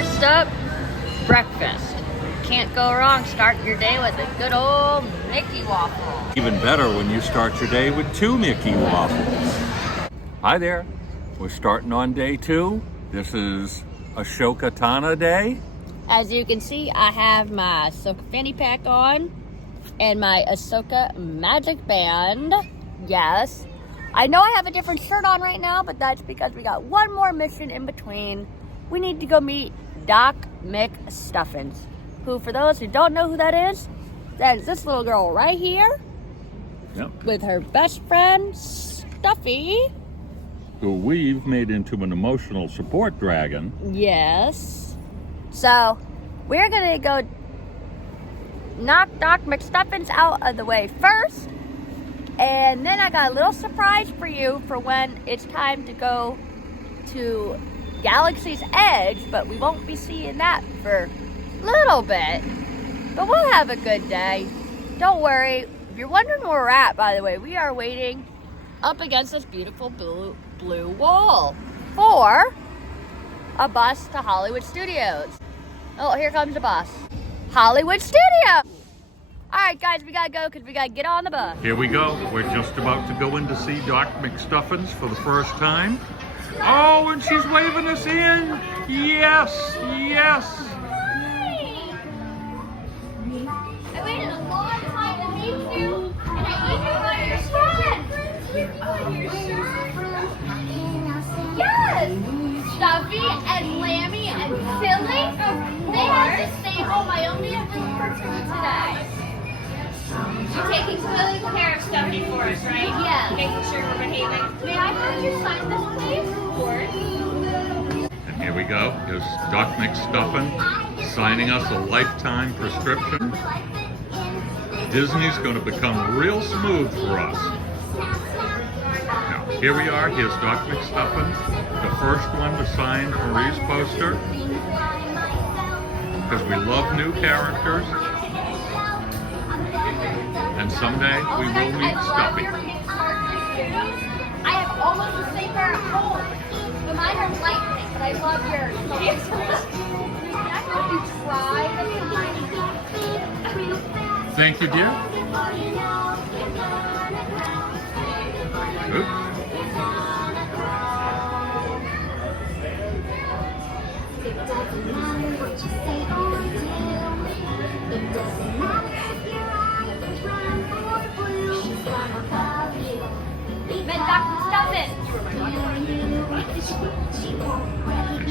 First up, breakfast. Can't go wrong starting your day with a good old Mickey waffle. Even better when you start your day with 2 Mickey waffles. Hi there. We're starting on day 2. This is Ashoka Tana Day. As you can see, I have my Ahsoka fanny pack on and my Ahsoka magic band. Yes. I know I have a different shirt on right now, but that's because we got one more mission in between. We need to go meet Doc McStuffins, who, for those who don't know who that is this little girl right here. Yep. With her best friend, Stuffy. Who we've made into an emotional support dragon. Yes. So, we're gonna go knock Doc McStuffins out of the way first. And then I got a little surprise for you for when it's time to go to Galaxy's Edge, but we won't be seeing that for a little bit. But we'll have a good day. Don't worry. If you're wondering where we're at, by the way, we are waiting up against this beautiful blue wall for a bus to Hollywood Studios. Oh, here comes the bus. Hollywood Studios! Alright guys, we gotta go because we gotta get on the bus. Here we go. We're just about to go in to see Doc McStuffins for the first time. Oh, and she's waving us in. Yes, yes. I waited a long time to meet you, and I even got your friend. Yes! Stuffy and Lammy and Silly, they have to stay home. I only have room for 2 today. You're taking good care of Stuffy for us, right? Yeah. Making sure we're behaving. May I have you sign this, please? Of course. And here we go. Here's Doc McStuffin signing us a lifetime prescription. Disney's going to become real smooth for us. Now, here we are. Here's Doc McStuffin, the first one to sign Marie's poster. Because we love new characters. And someday we will meet Stuffy. I have almost the same pair at home, but mine are light pink, but I love yours. I hope you try. Thank you, dear. Oops.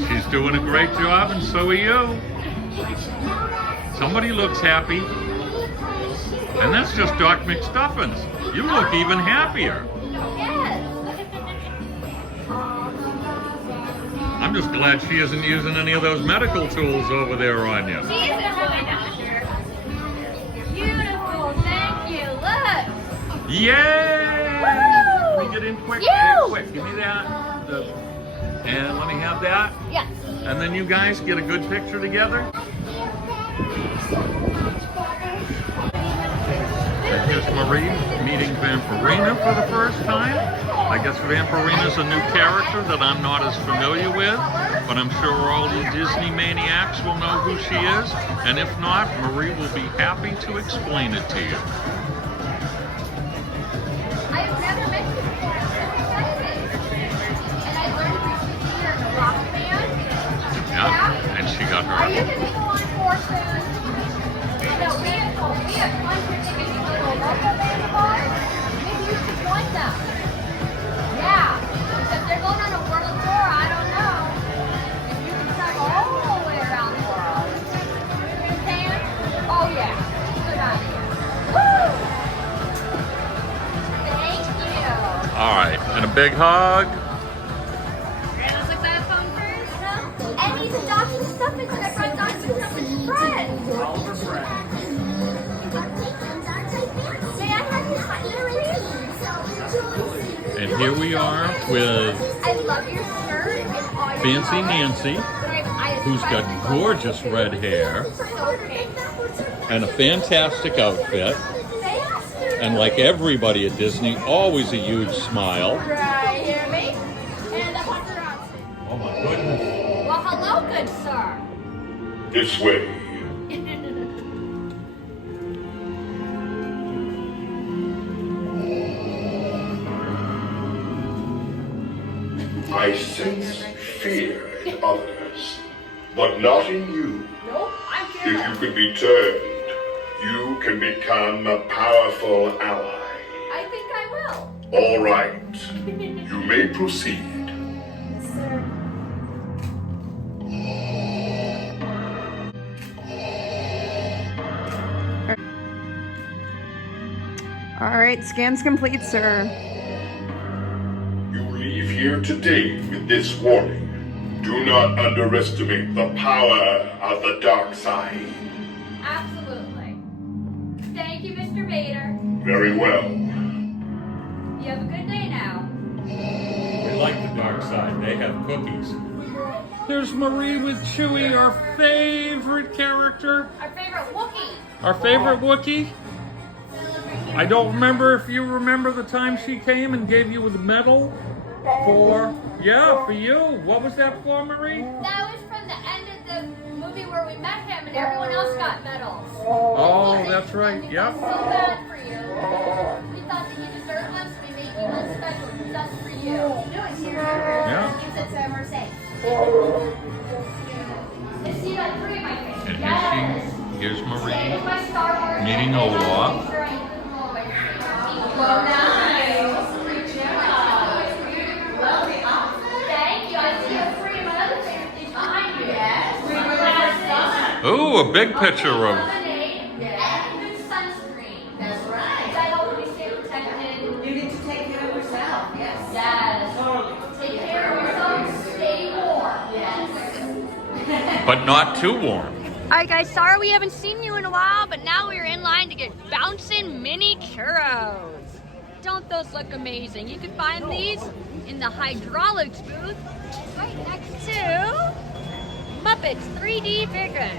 She's doing a great job, and so are you. Somebody looks happy. And that's just Doc McStuffins. You look even happier. I'm just glad she isn't using any of those medical tools over there on you. She is a really doctor. Beautiful, thank you. Look. Yay! Woo! Let me get in quick. You! Quick, give me that. And let me have that. Yes. And then you guys get a good picture together. And here's Marie meeting Vampirina for the first time. I guess Vampirina's a new character that I'm not as familiar with, but I'm sure all you Disney maniacs will know who she is. And if not, Marie will be happy to explain it to you. I've never met you before. I'm so excited. And I learned to see her in a rock band. Yeah, and she got Are you her. going to go on tour soon? No, we have one tickets to go to a local band bar. Maybe you should join them. Yeah, because they're going on a world tour. I don't know if you can travel all the way around the world. You can? Oh yeah, good idea. Woo! Thank you. All right, and a big hug. Grandma's like that phone first. And he's a Doc McStuffins, and I brought Doc McStuffins' friend. May I have your sign, please? And here we are with I love your shirt and all your Fancy Nancy, who's got gorgeous red hair and a fantastic outfit. And like everybody at Disney, always a huge smile. Right, hear me? And the paparazzi. Oh my goodness. Well, hello, good sir. This way. I sense fear in others, but not in you. Nope, I'm If here. you can be turned, you can become a powerful ally. I think I will. All right. You may proceed. Yes, sir. All right, scan's complete, sir. You leave here today with this warning. Do not underestimate the power of the dark side. Absolutely. Thank you, Mr. Vader. Very well. You have a good day now. We like the dark side. They have cookies. There's Marie with Chewie, our favorite character. Our favorite Wookiee. Our favorite Wookiee. I don't remember if you remember the time she came and gave you the medal for you. What was that for, Marie? That was from the end of the movie where we met him and everyone else got medals. Oh, that's right. And we Yep. felt so bad for you. We thought that you deserved one, so we made you one special just for you. No, it's here. Yeah. Use it so we're safe. And see that three of my face. And Yes. here's Marie It's my Star Wars. meeting Olaf. Well, nice. Thank you. I see a free of my other favorite things behind you. Yes. Ooh, a big picture of. Lemonade and good sunscreen. That's right. That helps me stay protected. You need to take care of yourself. Yes. Yes. Take care of yourself. Stay warm. Yes. But not too warm. Alright guys, sorry we haven't seen you in a while, but now we're in line to get bouncing mini churros. Don't those look amazing? You can find these in the hydraulics booth right next to Muppets 3D Vision,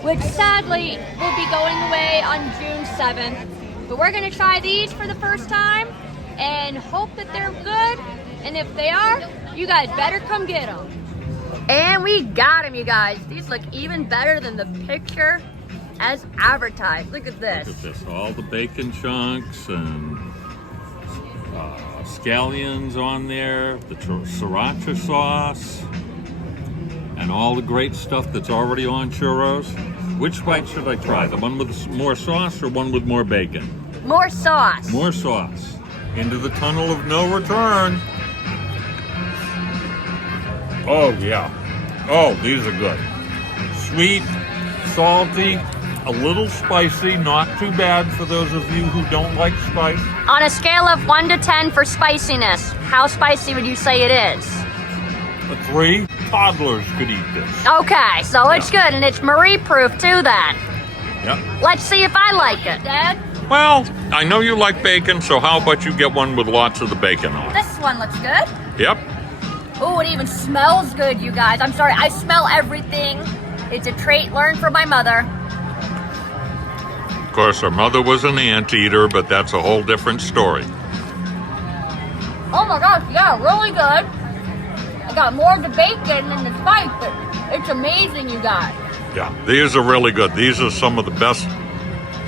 which sadly will be going away on June 7th. But we're gonna try these for the first time and hope that they're good. And if they are, you guys better come get them. And we got them, you guys. These look even better than the picture as advertised. Look at this. Look at this. All the bacon chunks and scallions on there, the sriracha sauce, and all the great stuff that's already on churros. Which bite should I try? The one with more sauce or one with more bacon? More sauce. More sauce. Into the tunnel of no return. Oh, yeah. Oh, these are good. Sweet, salty, a little spicy, not too bad for those of you who don't like spice. On a scale of 1 to 10 for spiciness, how spicy would you say it is? A 3, toddlers could eat this. Okay, so it's good, and it's Marie-proof too then. Yep. Let's see if I like it. Dad? Well, I know you like bacon, so how about you get one with lots of the bacon on it? This one looks good. Yep. Oh, it even smells good, you guys. I'm sorry, I smell everything. It's a trait learned from my mother. Of course, her mother was an anteater, but that's a whole different story. Oh my gosh, yeah, really good. I got more of the bacon than the spice, but it's amazing, you guys. Yeah, these are really good. These are some of the best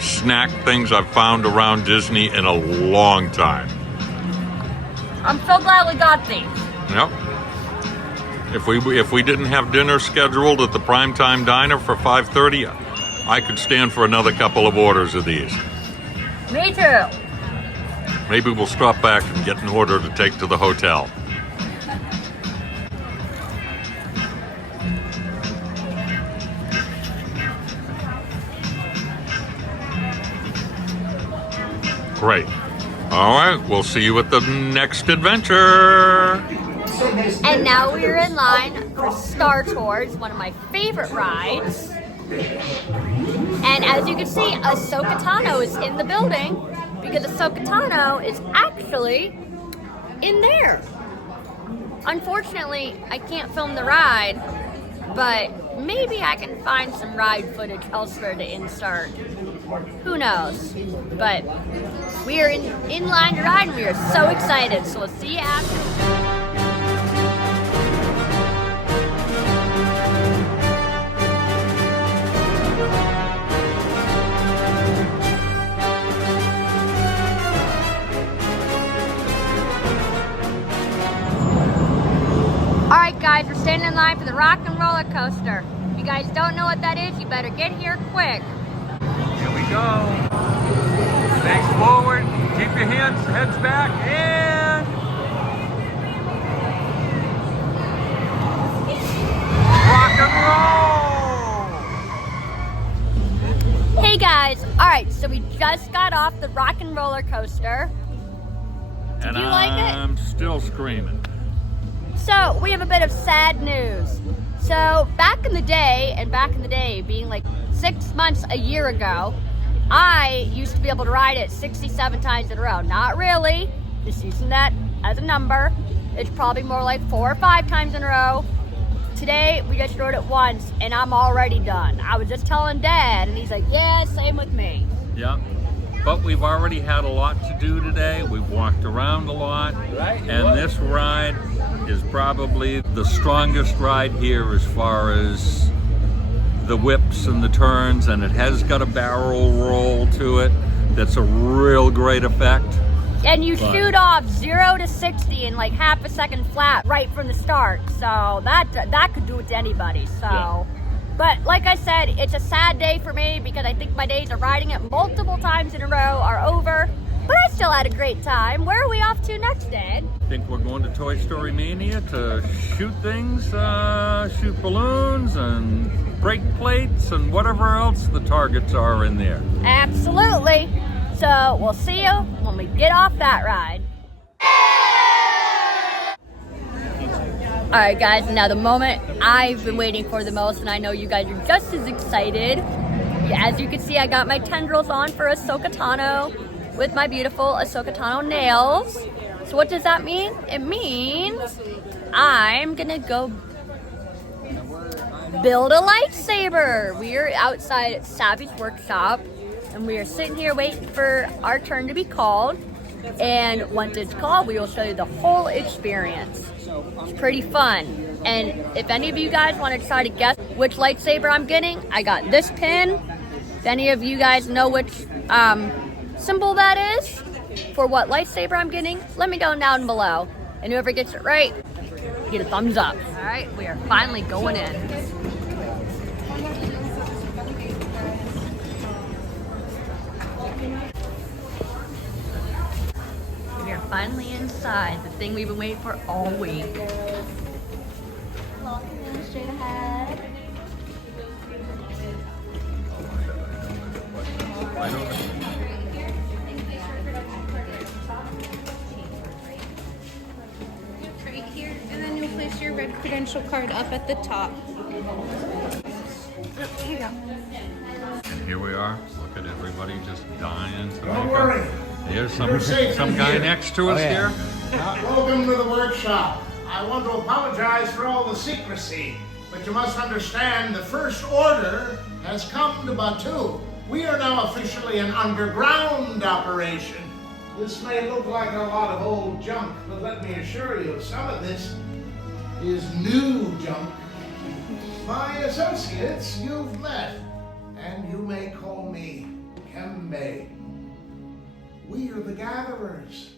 snack things I've found around Disney in a long time. I'm so glad we got these. Yep. If we didn't have dinner scheduled at the Primetime Diner for 5:30, I could stand for another couple of orders of these. Me too. Maybe we'll stop back and get an order to take to the hotel. Great. All right, we'll see you at the next adventure. And now we're in line for Star Tours, one of my favorite rides. And as you can see, Ahsoka Tano is in the building because Ahsoka Tano is actually in there. Unfortunately, I can't film the ride, but maybe I can find some ride footage elsewhere to insert. Who knows? But we are in line to ride and we are so excited. So we'll see you after. guys, we're standing in line for the rock and roller coaster. If you guys don't know what that is, you better get here quick. Here we go. Face forward. Keep your heads back, and rock and roll. Hey guys, all right, so we just got off the rock and roller coaster. Did you like it? I'm still screaming. So we have a bit of sad news. So back in the day, being like 6 months, a year ago, I used to be able to ride it 67 times in a row. Not really, just using that as a number. It's probably more like 4 or 5 times in a row. Today, we just rode it once, and I'm already done. I was just telling Dad, and he's like, yeah, same with me. Yeah, but we've already had a lot to do today. We've walked around a lot, and this ride is probably the strongest ride here as far as the whips and the turns, and it has got a barrel roll to it that's a real great effect. And you shoot off 0 to 60 in like half a second flat right from the start. So that could do it to anybody. So, yeah. But like I said, it's a sad day for me because I think my days of riding it multiple times in a row are over. But I still had a great time. Where are we off to next, Dad? I think we're going to Toy Story Mania to shoot things, shoot balloons and break plates and whatever else the targets are in there. Absolutely. So we'll see you when we get off that ride. All right, guys, now the moment I've been waiting for the most, and I know you guys are just as excited. As you can see, I got my tendrils on for Ahsoka Tano with my beautiful Ahsoka Tano nails. So what does that mean? It means I'm gonna go build a lightsaber. We are outside at Savvy's workshop, and we are sitting here waiting for our turn to be called. And once it's called, we will show you the whole experience. It's pretty fun. And if any of you guys want to try to guess which lightsaber I'm getting, I got this pin. If any of you guys know which symbol that is for what lightsaber I'm getting, let me know down below. And whoever gets it right, get a thumbs up. All right, we are finally going in. We are finally inside, the thing we've been waiting for all week. Walking in straight ahead. Right here, and then you'll place your red credential card up at the top. Here you go. And here we are. Look at everybody just dying to Don't make worry. up. Here's You're safe some in guy here. next to us here. Welcome to the workshop. I want to apologize for all the secrecy, but you must understand the First Order has come to Batu. We are now officially an underground operation. This may look like a lot of old junk, but let me assure you, some of this is new junk. My associates you've met, and you may call me Kembe. We are the Gatherers,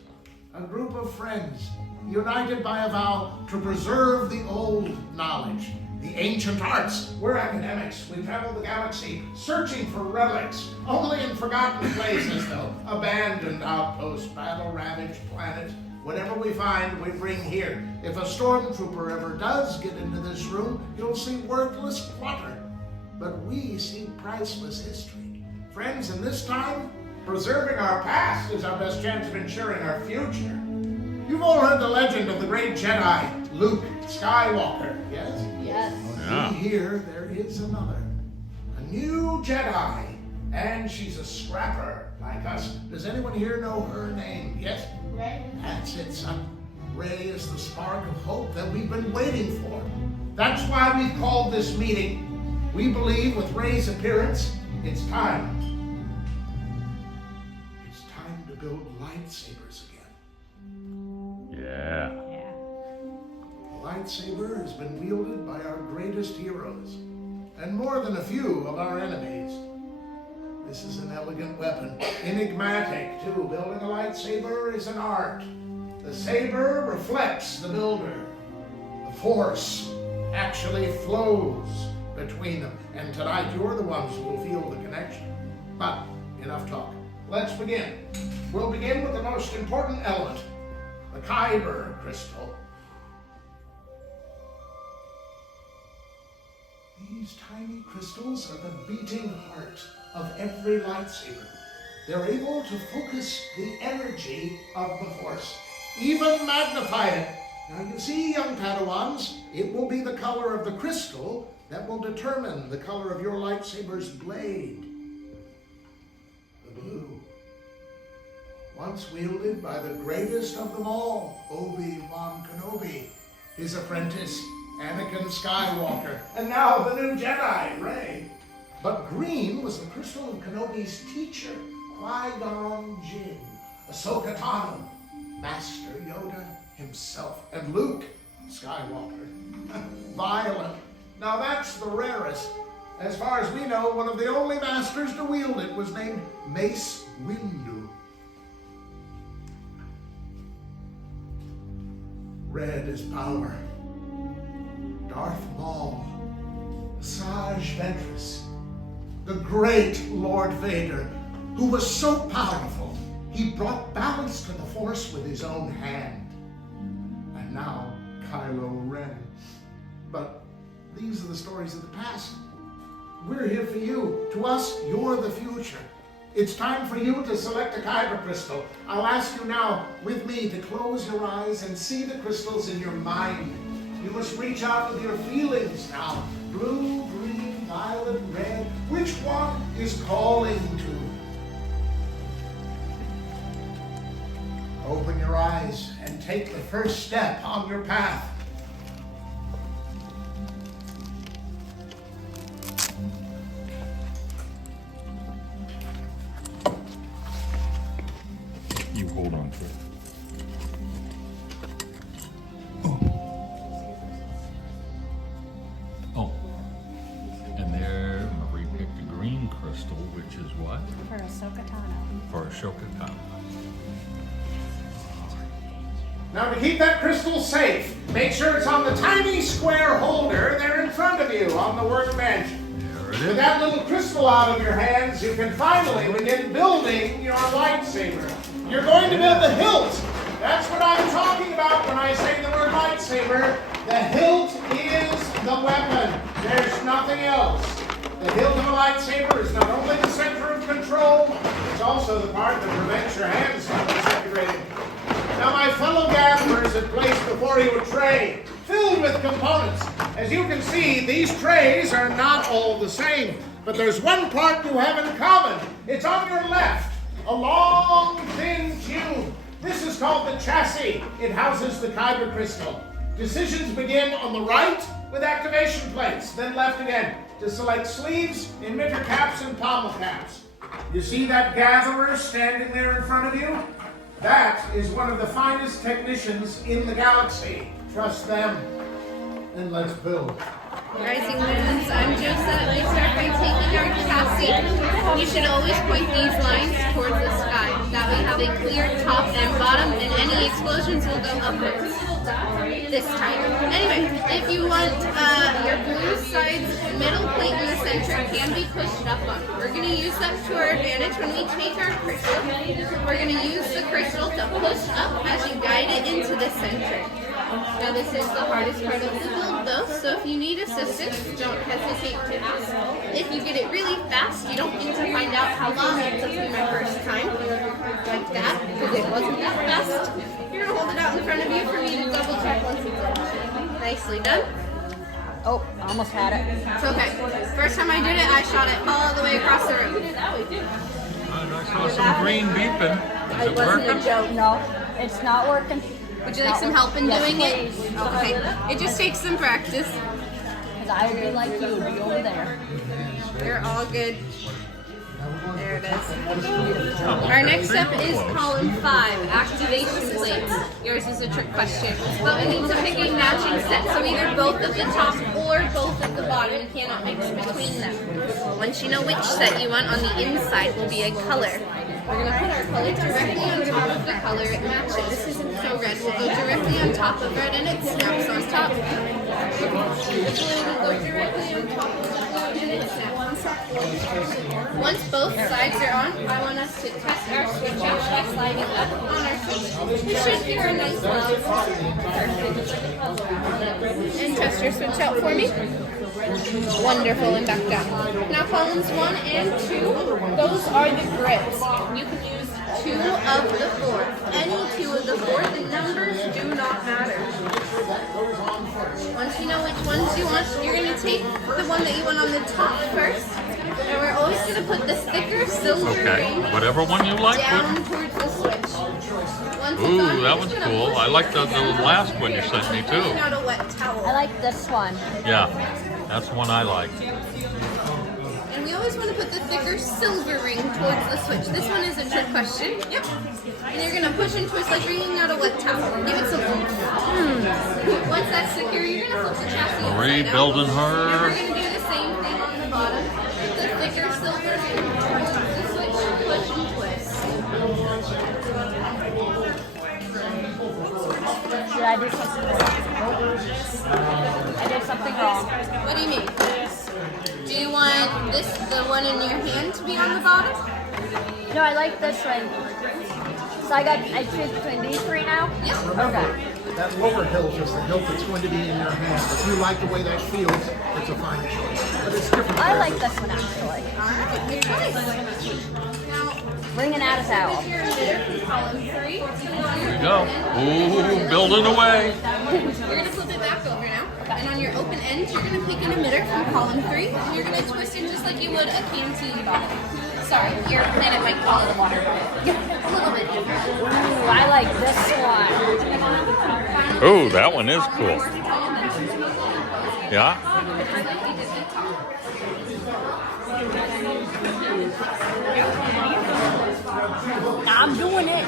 a group of friends united by a vow to preserve the old knowledge, the ancient arts. We're academics. We travel the galaxy searching for relics, only in forgotten places though. Abandoned outposts, battle-ravaged planets. Whatever we find, we bring here. If a stormtrooper ever does get into this room, you'll see worthless clutter. But we see priceless history. Friends, in this time, preserving our past is our best chance of ensuring our future. You've all heard the legend of the great Jedi, Luke Skywalker, yes? Yes. Yeah. See here, there is another. A new Jedi. And she's a scrapper like us. Does anyone here know her name? Yes? Ray. That's it, son. Ray is the spark of hope that we've been waiting for. That's why we've called this meeting. We believe with Ray's appearance, it's time. It's time to build lightsabers again. Yeah. The lightsaber has been wielded by our greatest heroes, and more than a few of our enemies. This is an elegant weapon, enigmatic too. Building a lightsaber is an art. The saber reflects the builder. The force actually flows between them. And tonight you're the ones who will feel the connection. But enough talk. Let's begin. We'll begin with the most important element, the Kyber crystal. These tiny crystals are the beating heart of every lightsaber. They're able to focus the energy of the Force, even magnify it. Now you see, young Padawans, it will be the color of the crystal that will determine the color of your lightsaber's blade. The blue. Once wielded by the greatest of them all, Obi-Wan Kenobi, his apprentice, Anakin Skywalker, and now the new Jedi, Rey. But green was the crystal of Kenobi's teacher, Qui-Gon Jinn, Ahsoka Tano, Master Yoda himself, and Luke Skywalker. Violet. Now that's the rarest. As far as we know, one of the only masters to wield it was named Mace Windu. Red is power. Darth Maul, Asajj Ventress, the great Lord Vader, who was so powerful, he brought balance to the Force with his own hand. And now, Kylo Ren. But these are the stories of the past. We're here for you. To us, you're the future. It's time for you to select a Kyber crystal. I'll ask you now, with me, to close your eyes and see the crystals in your mind. You must reach out with your feelings now. Blue, green, violet, red. Which one is calling to? Open your eyes and take the first step on your path. You hold on to it. Oh. And there, Marie picked a green crystal, which is what? For Ahsoka Tano. For Ashoka Tano. Now to keep that crystal safe, make sure it's on the tiny square holder there in front of you on the workbench. There it With is. that little crystal out of your hands, you can finally begin building your lightsaber. You're going to build the hilt. That's what I'm talking about when I say the word lightsaber. The hilt is the weapon. There's nothing else. The hilt of a lightsaber is not only the center of control, it's also the part that prevents your hands from disintegrating. Now, my fellow gatherers have placed before you a tray filled with components. As you can see, these trays are not all the same, but there's one part you have in common. It's on your left, a long, thin tube. This is called the chassis. It houses the Kyber crystal. Decisions begin on the right with activation plates, then left again to select sleeves, emitter caps, and pommel caps. You see that gatherer standing there in front of you? That is one of the finest technicians in the galaxy. Trust them, and let's build. Rising Moons, I'm Joseph. We start by taking our chassis. You should always point these lines towards the sky. That way have a clear top and bottom, and any explosions will go upwards. This time. Anyway, if you want your blue side's middle plate in the center can be pushed up on. We're going to use that to our advantage when we take our crystal. We're going to use the crystal to push up as you guide it into the center. Now this is the hardest part of the build though, so if you need assistance, don't hesitate to ask. If you get it really fast, you don't get to find out how long it took me my first time, like that, because it wasn't that fast. You're going to hold it out in front of you for me to double check once it's done. Nicely done. Oh, almost had it. It's okay. First time I did it, I shot it all the way across the room. I saw some green beeping. Is It it wasn't working? a joke. No, it's not working. Would you like some help in Yes, doing it? please. Okay. It just takes some practice. Because I would be like you, be over there. They're all good. There it is. Our next step is column 5, activation plates. Yours is a trick question. But we need to pick a matching set, so either both at the top or both at the bottom. You cannot mix between them. Once you know which set you want, on the inside will be a color. We're gonna put our color directly on top of the color it matches. So red will go directly on top of red and it snaps on top. The blue will go directly on top of the blue and it snaps on top. Once both sides are on, I want us to test our switch out by sliding up on our switch. You should hear a nice loud perfect. And test your switch out for me. Wonderful, and back down. Now columns 1 and 2, those are the grips. You can use 2 of the 4. Any 2 of the 4, the numbers do not matter. Once you know which ones you want, you're going to take the one that you want on the top first. And we're always going to put the thicker silver ring whatever one you like. down towards the switch. Once it's Ooh, on, that you're one's just gonna cool. push I like the last one you sent me too. out a wet towel. I like this one. Yeah, that's one I like. And we always want to put the thicker silver ring towards the switch. This one is a trick question. Yep. And you're going to push and twist like wringing out a wet towel. Give it some oomph. Once that's secure, you're going to flip the chassis upside down. Rebuilding And her. we're going to do the same thing on the bottom. The thicker silver ring towards the switch. Push and twist. Did I do something wrong? I did something wrong. What do you mean? Do you want the one in your hand to be on the bottom? No, I like this one. So I choose between these 3 now? Yep. Okay. That lower hilt is the hilt that's going to be in your hand. If you like the way that feels, it's a fine choice. But it's different. I like this one actually. Alright, good choice. Now, Ringing out a towel. your emitter from column 3. There you go. Ooh, building away. You're going to flip it back over now. And on your open end, you're going to pick an emitter from column 3. And you're going to twist it just like you would a canteen bottle. Sorry, your planet might call it a water bottle. A little bit different. Ooh, I like this one. Ooh, that one is cool. Yeah? I'm doing it.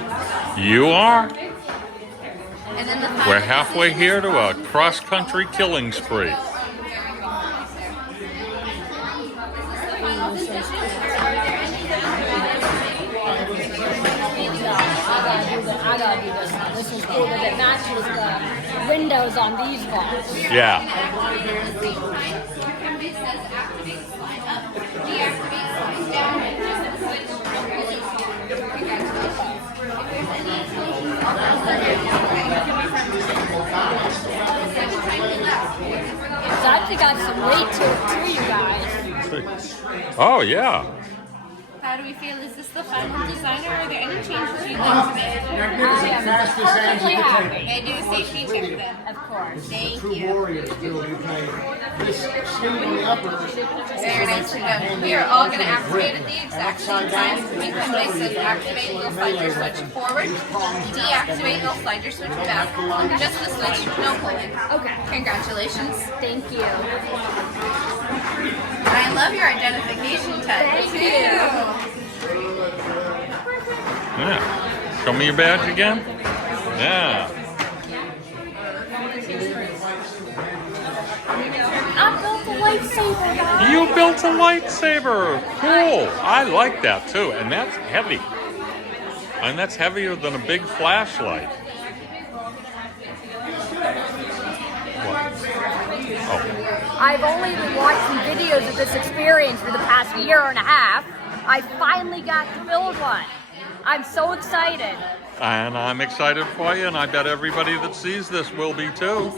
You are? And then the We're halfway here to a cross-country killing spree. I gotta do this one. This one's cool because it matches the windows on these bars. Yeah. It's actually got some weight to it too, you guys. Oh, yeah. How do we feel? Is this the final design, or are there any changes you'd like to make? I am perfectly happy. May I do a safety check then? Of course. Thank True you. warriors do. You play this skin on the upper. Very nicely done. We are all going to activate at the exact same time. When somebody says activate, you'll slide your switch forward. Deactivate, you'll slide your switch back. Just the switch, no pulling. Okay. Congratulations. Thank you. I love your identification tag Thank too. Yeah. Show me your badge again. Yeah. I built a lightsaber, guys. You built a lightsaber. Cool. I like that too. And that's heavy. And that's heavier than a big flashlight. What? Oh. I've only been watching videos of this experience for the past year and a half. I finally got to build one. I'm so excited. And I'm excited for you, and I bet everybody that sees this will be too.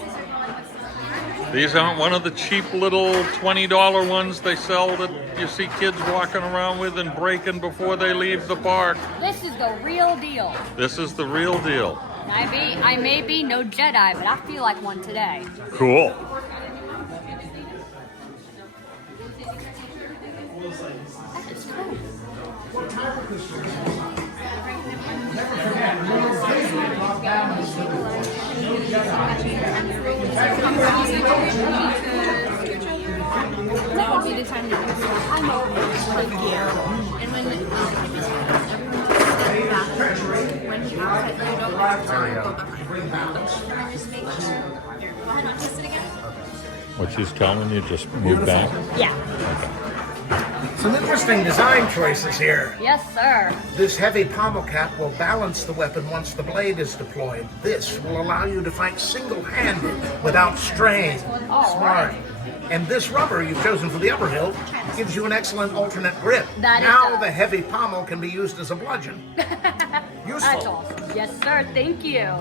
These aren't one of the cheap little $20 ones they sell that you see kids walking around with and breaking before they leave the park. This is the real deal. This is the real deal. I may be no Jedi, but I feel like one today. Cool. It's cool. That would be the time to do it. I'm over. Thank you. And when everyone step back, when he looks at you, don't let your tongue go behind. Just make sure. Here, go ahead and twist it again. What she's telling you, just move back. Yeah. Okay. Some interesting design choices here. Yes, sir. This heavy pommel cap will balance the weapon once the blade is deployed. This will allow you to fight single-handed without strain. Smart. And this rubber you've chosen for the upper hilt gives you an excellent alternate grip. That is now awesome. the heavy pommel can be used as a bludgeon. Useful. That's awesome. Yes, sir. Thank you.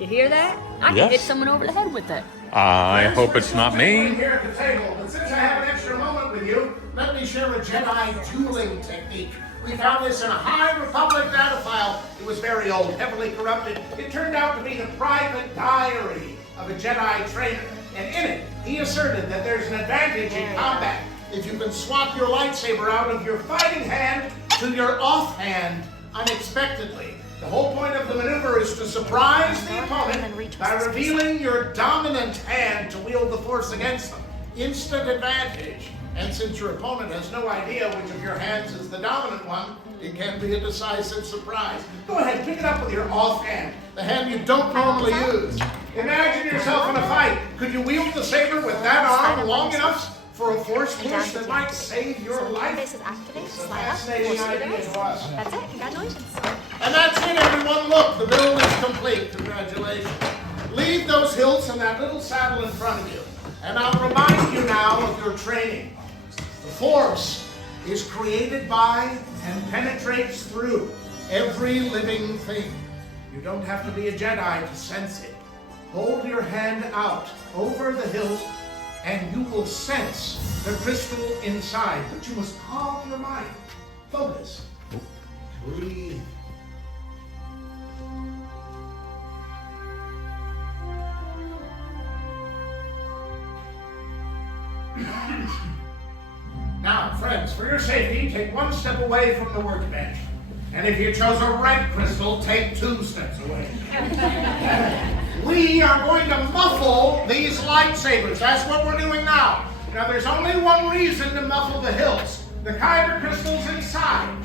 You hear that? I can Yes. hit someone over the head with it. I hope it's not me. Here at the table, but since I have an extra moment with you, let me share a Jedi dueling technique. We found this in a High Republic data file. It was very old, heavily corrupted. It turned out to be the private diary of a Jedi trainer. And in it, he asserted that there's an advantage in combat if you can swap your lightsaber out of your fighting hand to your offhand unexpectedly. The whole point of the maneuver is to surprise the opponent by revealing your dominant hand to wield the force against them. Instant advantage. And since your opponent has no idea which of your hands is the dominant one, it can be a decisive surprise. Go ahead, pick it up with your offhand, the hand you don't normally use. Imagine yourself in a fight. Could you wield the saber with that arm long enough for a force push that might save your life? This is activate, It's a slide up, fascinating force idea reverse. to us. That's it, congratulations. And that's it, everyone. Look, the build is complete. Congratulations. Leave those hilts in that little saddle in front of you. And I'll remind you now of your training. The Force is created by and penetrates through every living thing. You don't have to be a Jedi to sense it. Hold your hand out over the hilt and you will sense the crystal inside. But you must calm your mind. Focus. Breathe. Now, friends, for your safety, take one step away from the workbench. And if you chose a red crystal, take 2 steps away. We are going to muffle these lightsabers. That's what we're doing now. Now, there's only one reason to muffle the hilts. The kyber crystals inside.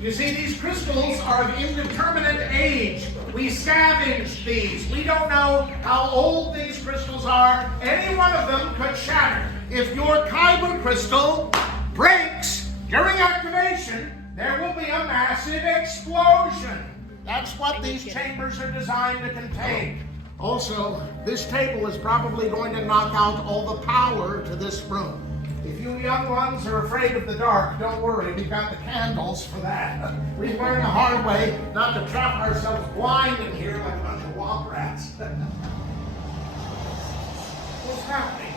You see, these crystals are of indeterminate age. We scavenged these. We don't know how old these crystals are. Any one of them could shatter. If your kyber crystal breaks during activation, there will be a massive explosion. That's what these chambers are designed to contain. Also, this table is probably going to knock out all the power to this room. If you young ones are afraid of the dark, don't worry, we've got the candles for that. We've learned the hard way not to trap ourselves blind in here like a bunch of womp rats. What's happening?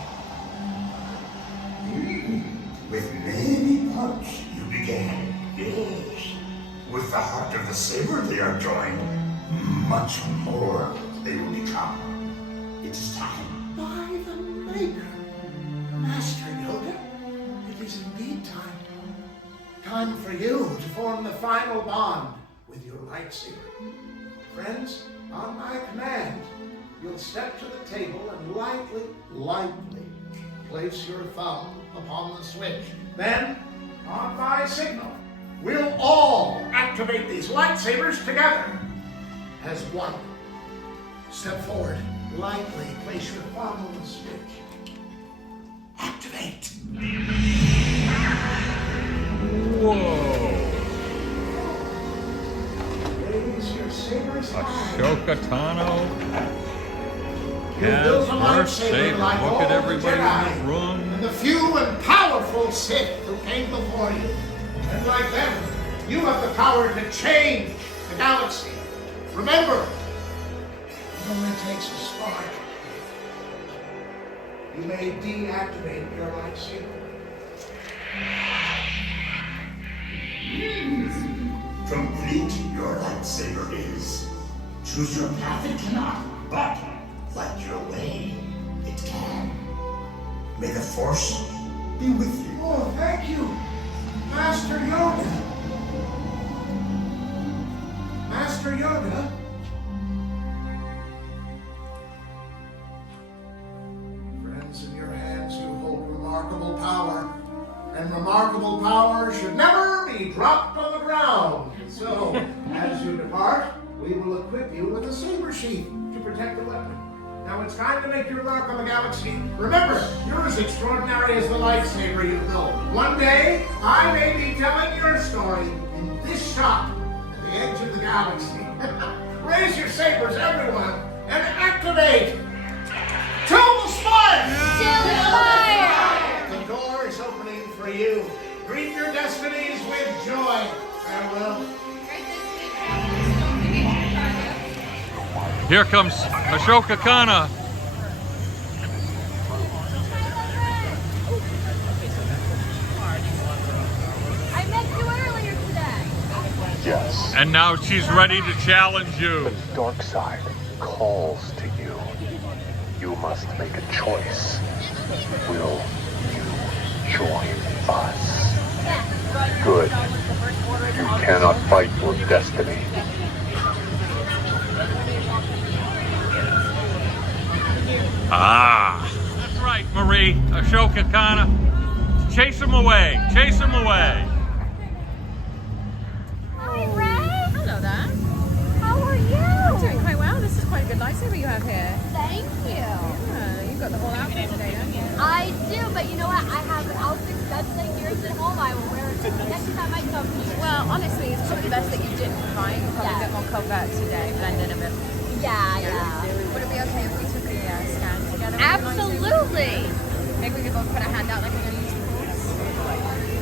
With many parts you began, yes. With the heart of the saber they are joined, much more they will become. It is time. By the Maker, Master Yoda, it is indeed time. Time for you to form the final bond with your lightsaber. Friends, on my command, you'll step to the table and lightly place your thumb upon the switch. Then, on my signal, we'll all activate these lightsabers together as one. Step forward, lightly place your thumb on the switch. Activate. Whoa. Raise your sabers high. Ashoka Tano You build a has her lightsaber saber. like Look all at the everybody Jedi, in this room. and the few and powerful Sith who came before you. And like them, you have the power to change the galaxy. Remember, it only takes a spark. You may deactivate your lightsaber. Complete your lightsaber is. Choose your path it cannot, but light your way it can. May the Force be with you. Oh, thank you, Master Yoda. Master Yoda. Friends, in your hands you hold remarkable power. And remarkable power should never be dropped on the ground. So, as you depart, we will equip you with a saber sheath to protect the weapon. Now it's time to make your mark on the galaxy. Remember, you're as extraordinary as the lightsaber you built. One day, I may be telling your story in this shop at the edge of the galaxy. Raise your sabers, everyone, and activate! To the spire! The door is opening for you. Greet your destinies with joy. Farewell. Here comes Ashoka Kana. I met you earlier today. Yes, And now she's ready to challenge you. the dark side calls to you. You must make a choice. Will you join us? Good. You cannot fight your destiny. Ah. That's right, Marie. Ashoka Kana. Chase him away. Chase him away. Hi, Ray. Hello there. How are you? Doing quite well. This is quite a good lightsaber you have here. Thank you. Yeah, you've got the whole outfit today, don't you? I do, but you know what? I have an outfit that's like yours at home. I will wear it next time I come here. Well, honestly, it's probably best that you didn't, right? You're probably a bit more covert today, blend in a bit. Yeah. Would it be okay if we took a scan together? with the lightsaber? Absolutely. Maybe we could both put a hand out like we're going to use the force.